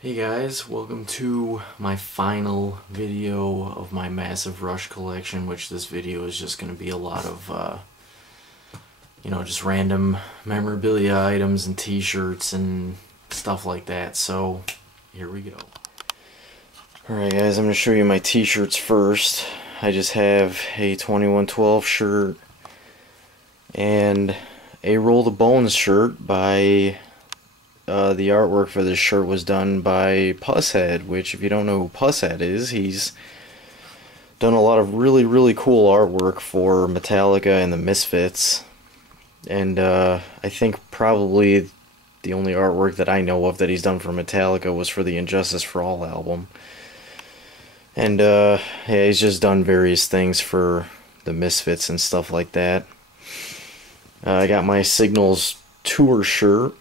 Hey guys, welcome to my final video of my massive Rush collection, which this video is just going to be a lot of, just random memorabilia items and t-shirts and stuff like that, so here we go. Alright guys, I'm going to show you my t-shirts first. I just have a 2112 shirt and a Roll the Bones shirt by... the artwork for this shirt was done by Pusshead, which if you don't know who Pusshead is, he's done a lot of really cool artwork for Metallica and the Misfits. And I think probably the only artwork that I know of that he's done for Metallica was for the Injustice for All album. And yeah, he's just done various things for the Misfits and stuff like that. I got my Signals tour shirt,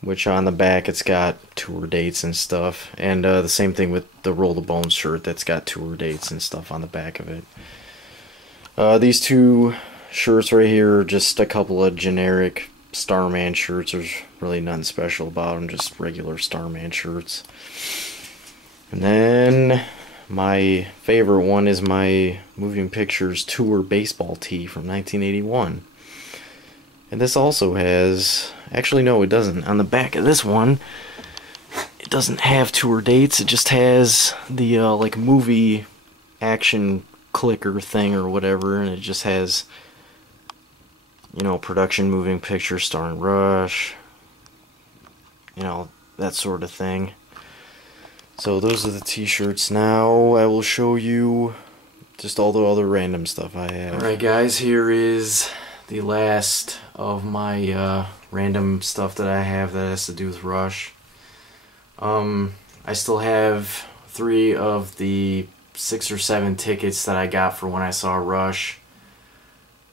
which on the back it's got tour dates and stuff, and the same thing with the Roll the Bones shirt that's got tour dates and stuff on the back of it. These two shirts right here are just a couple of generic Starman shirts. There's really nothing special about them, just regular Starman shirts. And then my favorite one is my Moving Pictures tour baseball tee from 1981. And this also has, actually no it doesn't, on the back of this one it doesn't have tour dates, it just has the like movie action clicker thing or whatever, and it just has, you know, production moving picture starring Rush, you know, that sort of thing. So those are the t-shirts. Now I will show you just all the other random stuff I have. Alright guys, here is the last of my random stuff that I have that has to do with Rush. I still have 3 of the 6 or 7 tickets that I got for when I saw Rush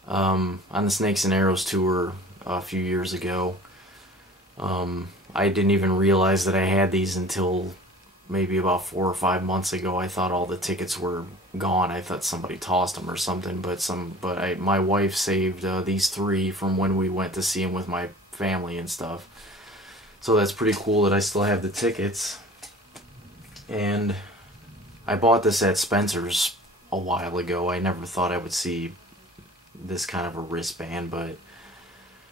on the Snakes and Arrows tour a few years ago. I didn't even realize that I had these until maybe about 4 or 5 months ago. I thought all the tickets were gone. I thought somebody tossed them or something, but my wife saved these 3 from when we went to see him with my family and stuff. So that's pretty cool that I still have the tickets. And I bought this at Spencer's a while ago. I never thought I would see this kind of a wristband, but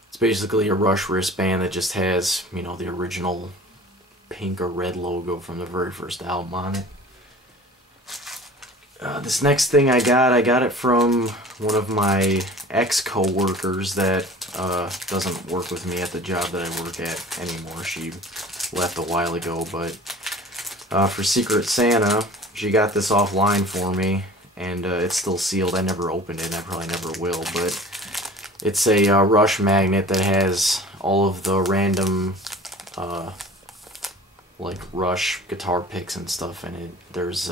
it's basically a Rush wristband that just has, you know, the original pink or red logo from the very first album on it. This next thing I got it from one of my ex-co-workers that doesn't work with me at the job that I work at anymore. She left a while ago, but for Secret Santa, she got this offline for me, and it's still sealed. I never opened it, and I probably never will, but it's a Rush magnet that has all of the random like Rush guitar picks and stuff in it. There's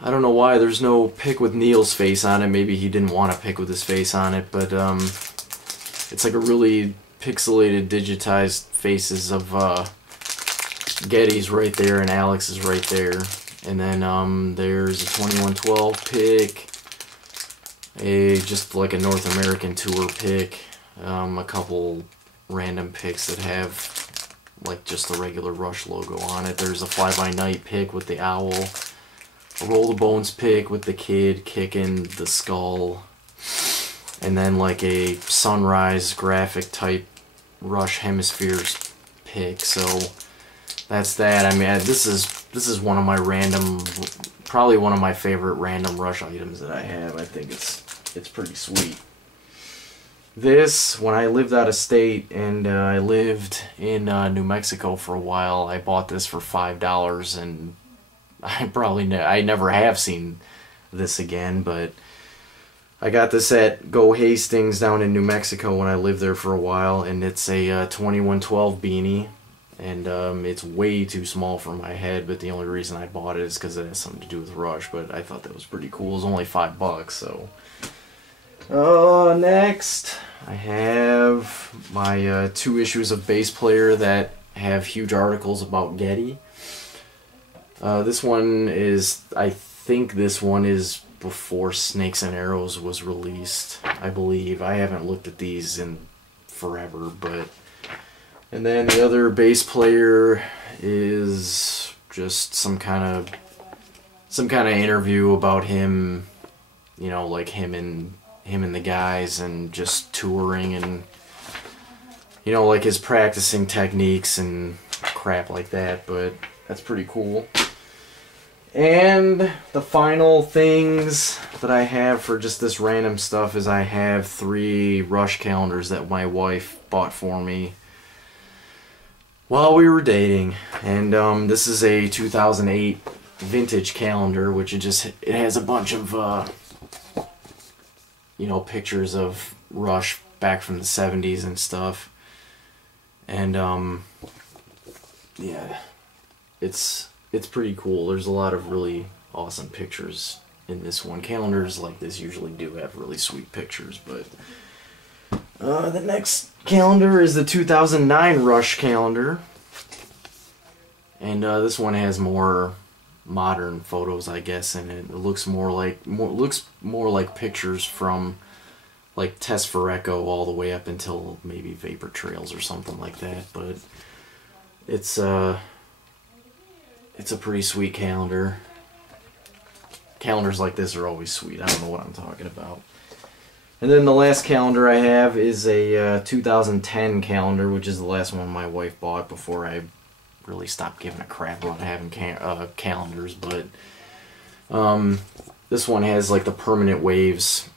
I don't know why there's no pick with Neil's face on it. Maybe he didn't want a pick with his face on it, but it's like a really pixelated, digitized faces of Geddy's right there and Alex is right there. And then there's a 2112 pick, just like a North American tour pick, a couple random picks that have like just the regular Rush logo on it. There's a Fly By Night pick with the owl, a Roll the Bones pick with the kid kicking the skull, and then like a sunrise graphic type Rush Hemispheres pick. So that's that. I mean, this is one of my random, probably one of my favorite random Rush items that I have. I think it's pretty sweet. This, when I lived out of state and I lived in New Mexico for a while, I bought this for $5, and I never have seen this again, but I got this at Go Hastings down in New Mexico when I lived there for a while, and it's a 2112 beanie, and it's way too small for my head, but the only reason I bought it is because it has something to do with Rush, but I thought that was pretty cool. It was only $5, so... next I have my 2 issues of Bass Player that have huge articles about Geddy. This one is, I think this one is before Snakes and Arrows was released, I believe. I haven't looked at these in forever, but And then the other bass player is just some kind of interview about him, you know, like him and the guys, and just touring, and you know, like his practicing techniques and crap like that. But that's pretty cool. And the final things that I have for just this random stuff is I have 3 Rush calendars that my wife bought for me while we were dating. And this is a 2008 vintage calendar, which it has a bunch of you know, pictures of Rush back from the 70s and stuff. And yeah, it's pretty cool. There's a lot of really awesome pictures in this one. Calendars like this usually do have really sweet pictures, but the next calendar is the 2009 Rush calendar, and this one has more modern photos, I guess, in it. It looks more like pictures from like Test for Echo all the way up until maybe Vapor Trails or something like that. But it's a pretty sweet calendar. Calendars like this are always sweet. I don't know what I'm talking about. And then the last calendar I have is a 2010 calendar, which is the last one my wife bought before I really stopped giving a crap about having calendars. But this one has like the Permanent Waves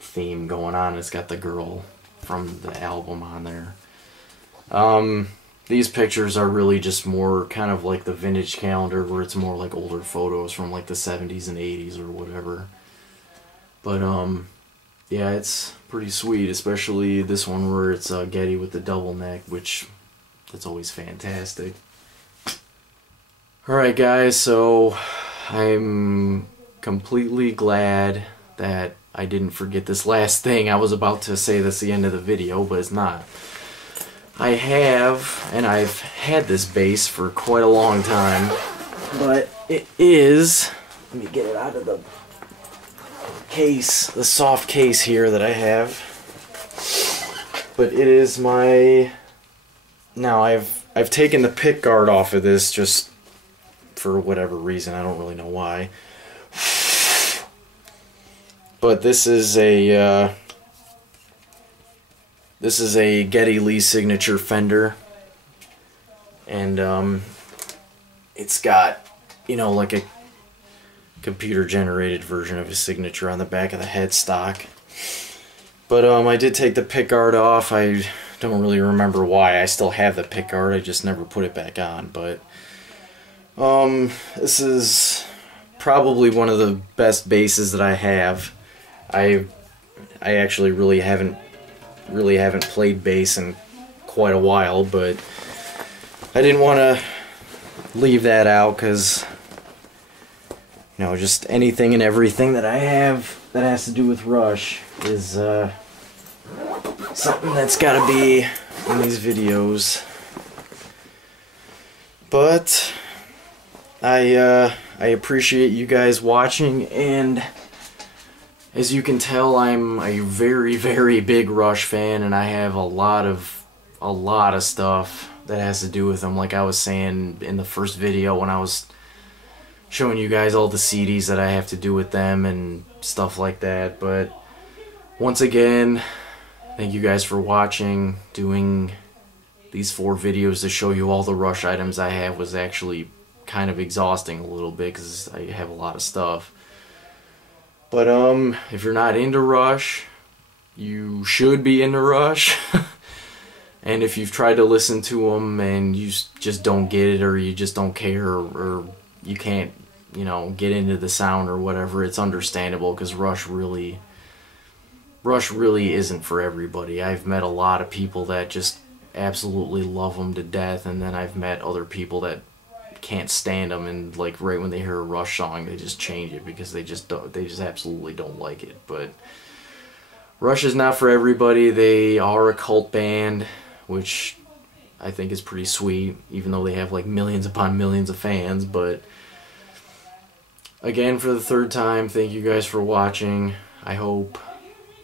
theme going on. It's got the girl from the album on there. These pictures are really just more kind of like the vintage calendar, where it's more like older photos from like the 70s and 80s or whatever. But yeah, it's pretty sweet, especially this one where it's Getty with the double neck, which that's always fantastic. Alright guys, so I'm completely glad that I didn't forget this last thing. I was about to say this at the end of the video, but it's not. I have, and I've had this bass for quite a long time, but it is, let me get it out of the case, the soft case here that I have. But it is my, now I've taken the pick guard off of this just for whatever reason, I don't really know why. But this is a Geddy Lee signature Fender, and it's got, you know, like a computer generated version of his signature on the back of the headstock. But I did take the pickguard off. I don't really remember why. I still have the pickguard, I just never put it back on. But this is probably one of the best basses that I have. I actually really haven't played bass in quite a while, but I didn't want to leave that out, because you know, just anything and everything that I have that has to do with Rush is something that's got to be in these videos. But I appreciate you guys watching, and as you can tell, I'm a very, very big Rush fan, and I have a lot of stuff that has to do with them. Like I was saying in the first video when I was showing you guys all the CDs that I have to do with them and stuff like that. But once again, thank you guys for watching. Doing these 4 videos to show you all the Rush items I have was actually kind of exhausting a little bit, because I have a lot of stuff. But if you're not into Rush, you should be into Rush. And if you've tried to listen to them and you just don't get it, or you just don't care, or you can't, you know, get into the sound or whatever, it's understandable, because Rush really isn't for everybody. I've met a lot of people that just absolutely love them to death, and then I've met other people that can't stand them, and like right when they hear a Rush song they just change it because they just absolutely don't like it. But Rush is not for everybody. They are a cult band, which I think is pretty sweet, even though they have like millions upon millions of fans. But again, for the 3rd time, thank you guys for watching. I hope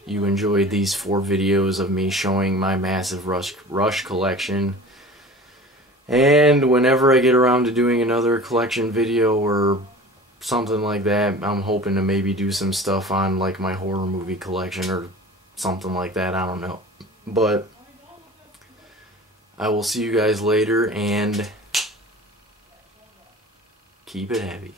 you enjoyed these 4 videos of me showing my massive Rush collection. And whenever I get around to doing another collection video or something like that, I'm hoping to maybe do some stuff on like my horror movie collection or something like that. I don't know. But I will see you guys later, and keep it heavy.